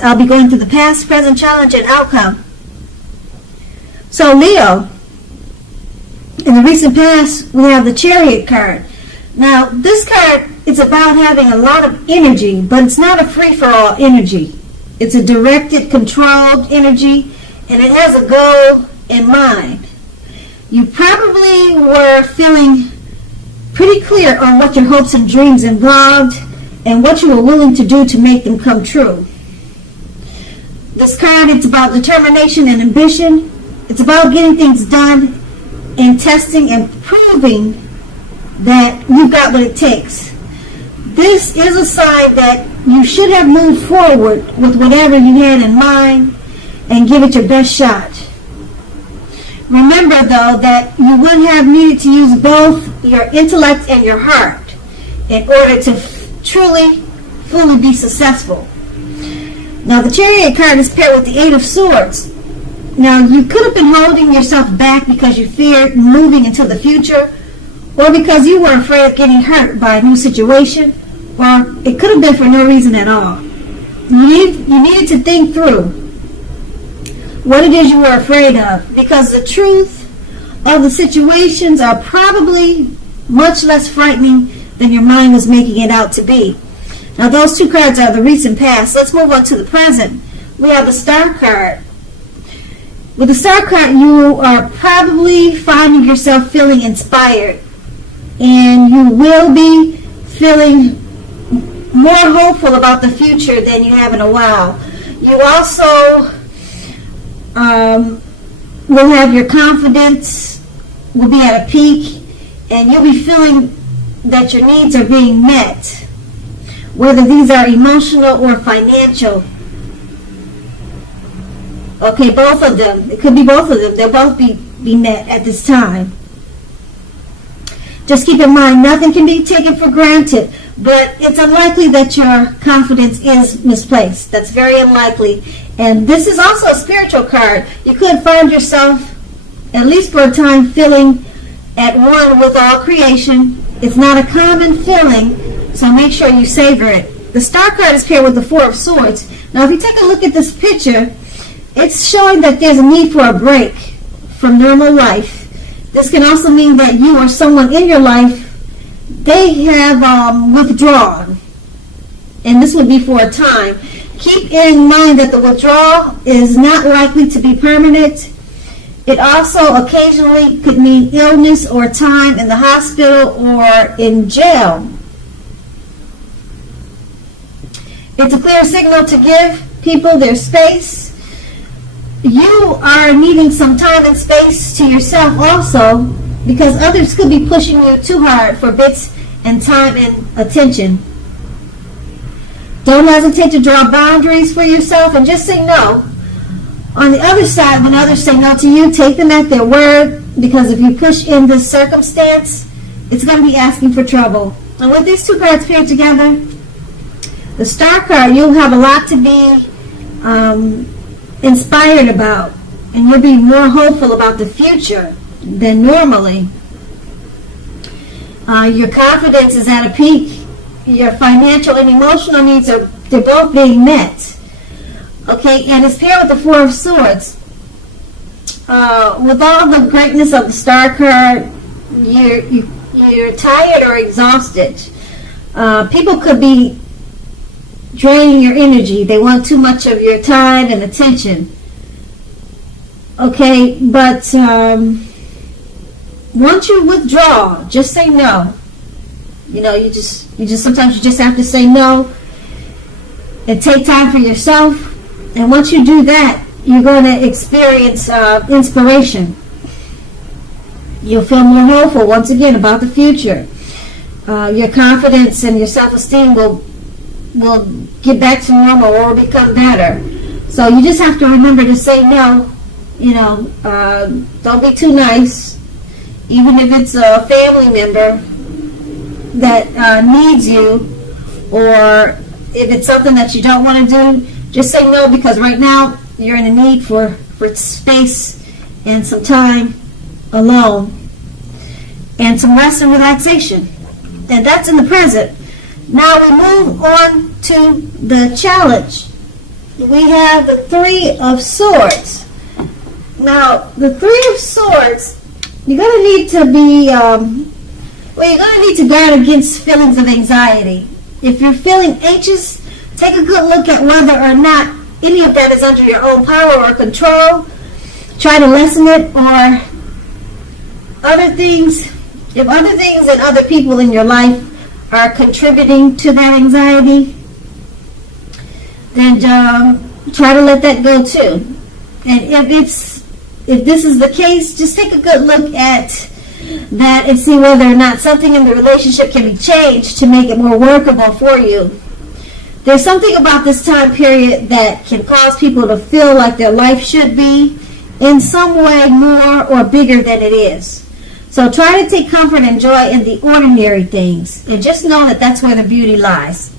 I'll be going through the past, present, challenge, and outcome. So Leo, in the recent past, we have the Chariot card. Now, this card is about having a lot of energy, but it's not a free-for-all energy. It's a directed, controlled energy, and it has a goal in mind. You probably were feeling pretty clear on what your hopes and dreams involved and what you were willing to do to make them come true. This card, it's about determination and ambition. It's about getting things done and testing and proving that you've got what it takes. This is a sign that you should have moved forward with whatever you had in mind and give it your best shot. Remember, though, that you would have needed to use both your intellect and your heart in order to truly, fully be successful. Now, the Chariot card is paired with the Eight of Swords. Now, you could have been holding yourself back because you feared moving into the future, or because you were afraid of getting hurt by a new situation, or it could have been for no reason at all. You needed to think through what it is you were afraid of, because the truth of the situations are probably much less frightening than your mind was making it out to be. Now, those two cards are the recent past. Let's move on to the present. We have the Star card. With the Star card, you are probably finding yourself feeling inspired, and you will be feeling more hopeful about the future than you have in a while. You also will have your confidence will be at a peak, and you'll be feeling that your needs are being met, whether these are emotional or financial. Okay, both of them. It could be both of them. They'll both be met at this time. Just keep in mind, nothing can be taken for granted, but it's unlikely that your confidence is misplaced. That's very unlikely. And this is also a spiritual card. You could find yourself, at least for a time, feeling at one with all creation. It's not a common feeling, so make sure you savor it. The Star card is paired with the Four of Swords. Now, if you take a look at this picture, it's showing that there's a need for a break from normal life. This can also mean that you or someone in your life, they have withdrawn. And this would be for a time. Keep in mind that the withdrawal is not likely to be permanent. It also occasionally could mean illness or time in the hospital or in jail. It's a clear signal to give people their space. You are needing some time and space to yourself also, because others could be pushing you too hard for bits and time and attention. Don't hesitate to draw boundaries for yourself and just say no. On the other side, when others say no to you, take them at their word, because if you push in this circumstance, it's going to be asking for trouble. And with these two cards paired together, the Star card, you'll have a lot to be inspired about, and you'll be more hopeful about the future than normally. Your confidence is at a peak. Your financial and emotional needs they're both being met. Okay, and it's paired with the Four of Swords. With all the greatness of the Star card, you're tired or exhausted. People could be draining your energy. They want too much of your time and attention. Okay, but once you withdraw, just say no. You know, you just sometimes you just have to say no and take time for yourself. And once you do that, you're going to experience inspiration. You'll feel more hopeful once again about the future. Your confidence and your self-esteem will get back to normal or become better. So you just have to remember to say no. You know, don't be too nice. Even if it's a family member that needs you, or if it's something that you don't want to do, just say no, because right now you're in a need for space and some time alone and some rest and relaxation. And that's in the present. Now we move on to the challenge. we have the Three of Swords. Now, the Three of Swords, you're going to need to be, you're going to need to guard against feelings of anxiety. If you're feeling anxious, take a good look at whether or not any of that is under your own power or control. Try to lessen it, or other things. If other things and other people in your life are contributing to that anxiety, then try to let that go too. And if this is the case, just take a good look at that and see whether or not something in the relationship can be changed to make it more workable for you. There's something about this time period that can cause people to feel like their life should be in some way more or bigger than it is. So try to take comfort and joy in the ordinary things, and just know that that's where the beauty lies.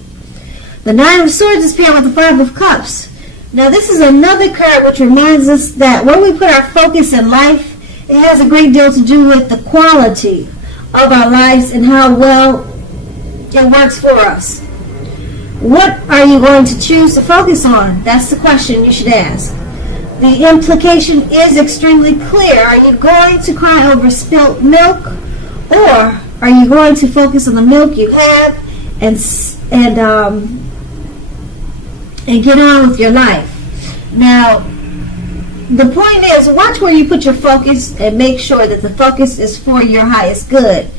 The Nine of Swords is paired with the Five of Cups. Now this is another card which reminds us that when we put our focus in life, it has a great deal to do with the quality of our lives and how well it works for us. What are you going to choose to focus on? That's the question you should ask. The implication is extremely clear. Are you going to cry over spilt milk, or are you going to focus on the milk you have and get on with your life? Now, the point is, watch where you put your focus and make sure that the focus is for your highest good.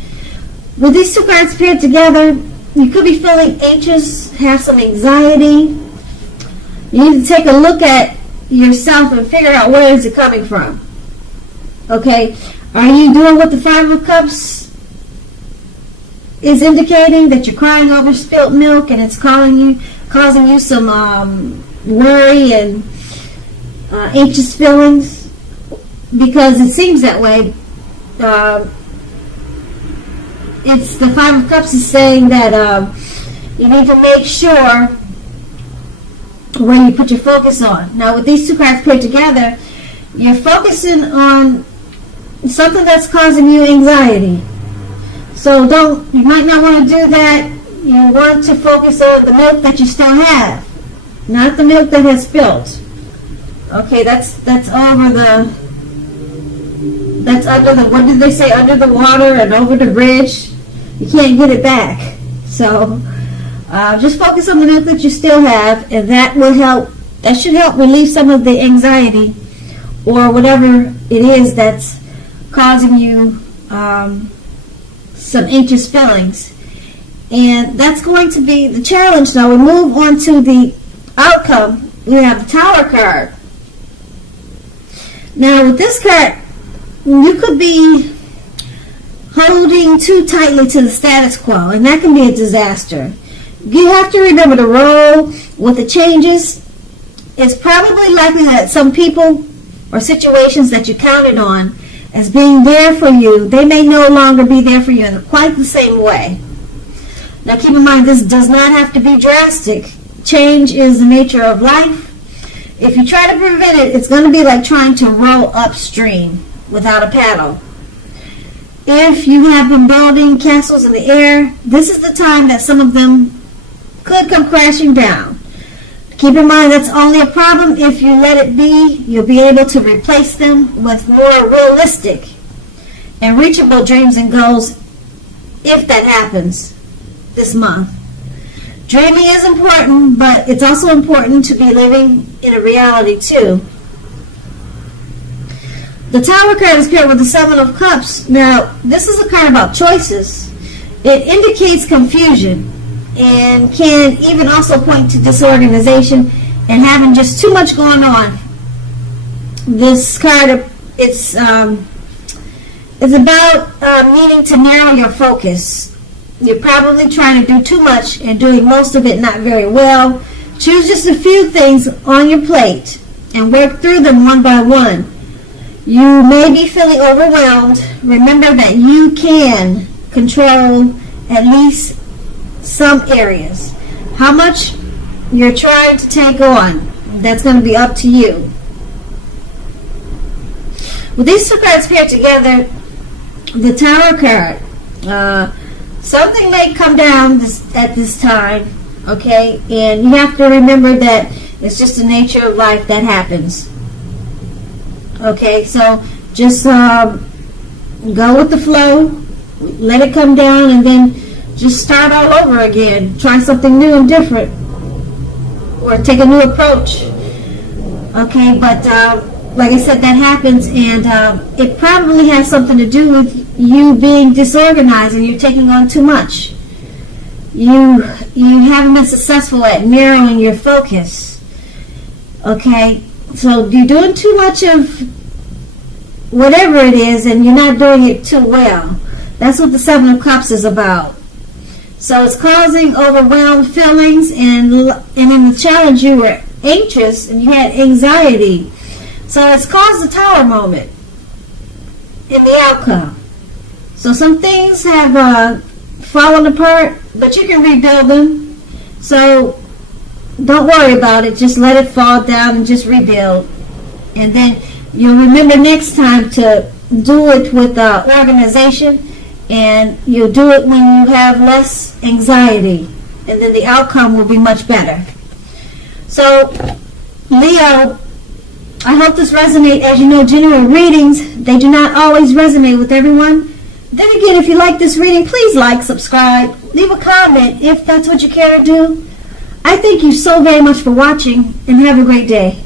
With these two cards paired together, you could be feeling anxious, have some anxiety. You need to take a look at yourself and figure out where is it coming from. Okay? Are you doing what the Five of Cups is indicating, that you're crying over spilt milk and it's causing you some worry and anxious feelings? Because it seems that way. It's the Five of Cups is saying that you need to make sure where you put your focus on. Now, with these two cards paired together, you're focusing on something that's causing you anxiety. So you might not want to do that. You want to focus on the milk that you still have, not the milk that has spilled. Okay, that's under the, what did they say, under the water and over the bridge. You can't get it back. So just focus on the milk that you still have, and that should help relieve some of the anxiety or whatever it is that's causing you some anxious feelings. And that's going to be the challenge. Now we move on to the outcome. We have the Tower card. Now with this card, you could be holding too tightly to the status quo, and that can be a disaster. You have to remember to roll with the changes. It's probably likely that some people or situations that you counted on as being there for you, they may no longer be there for you in quite the same way. Now keep in mind, this does not have to be drastic. Change is the nature of life. If you try to prevent it, it's going to be like trying to row upstream without a paddle. If you have been building castles in the air, this is the time that some of them could come crashing down. Keep in mind, that's only a problem if you let it be. You'll be able to replace them with more realistic and reachable dreams and goals if that happens this month. Dreaming is important, but it's also important to be living in a reality too. The Tower card is paired with the Seven of Cups. Now, this is a card about choices. It indicates confusion and can even also point to disorganization and having just too much going on. This card, it's about needing to narrow your focus. You're probably trying to do too much and doing most of it not very well. Choose just a few things on your plate and work through them one by one. You may be feeling overwhelmed. Remember that you can control at least some areas. How much you're trying to take on, that's going to be up to you. With these two cards paired together, the Tower card, something may come down at this time, okay? And you have to remember that It's just the nature of life that happens. Okay, so just go with the flow, let it come down, and then just start all over again. Try something new and different, or take a new approach. Okay, but like I said, that happens, and it probably has something to do with you being disorganized and you're taking on too much. You haven't been successful at narrowing your focus. Okay, so you're doing too much of whatever it is, and you're not doing it too well. That's what the Seven of Cups is about. So it's causing overwhelmed feelings, and in the challenge you were anxious and you had anxiety. So it's caused a tower moment in the outcome. So some things have fallen apart, but you can rebuild them. So don't worry about it. Just let it fall down and just rebuild. And then you'll remember next time to do it with organization, and you'll do it when you have less anxiety, and then the outcome will be much better. So, Leo, I hope this resonates. As you know, general readings, they do not always resonate with everyone. Then again, if you like this reading, please like, subscribe, leave a comment if that's what you care to do. I thank you so very much for watching, and have a great day.